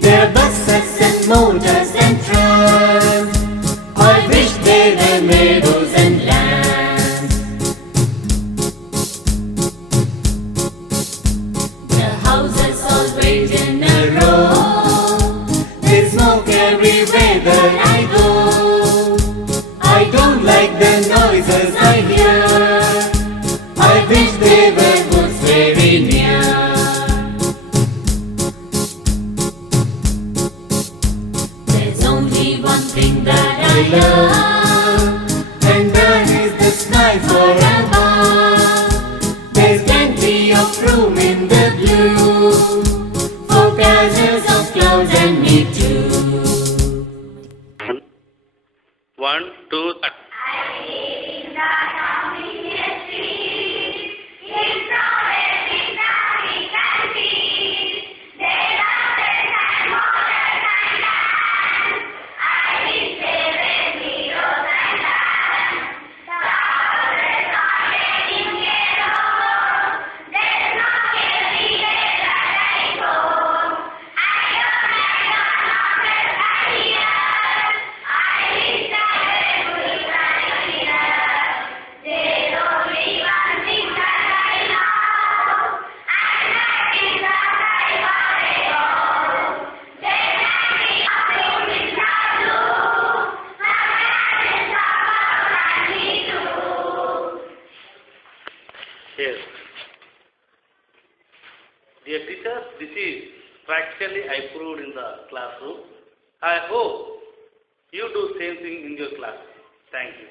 There are buses and motors and trams. I wish there were meadows and lands. The houses all wait in a row. There's smoke everywhere that I go. I don't like the noises I hear. I wish they were woods very near. There's only one thing that I love, and that is the sky for above. There's plenty of room in the blue for patches of clouds and me too. 1, 2, 3. Yes. Dear teachers, this is practically I proved in the classroom. I hope you do same thing in your class. Thank you.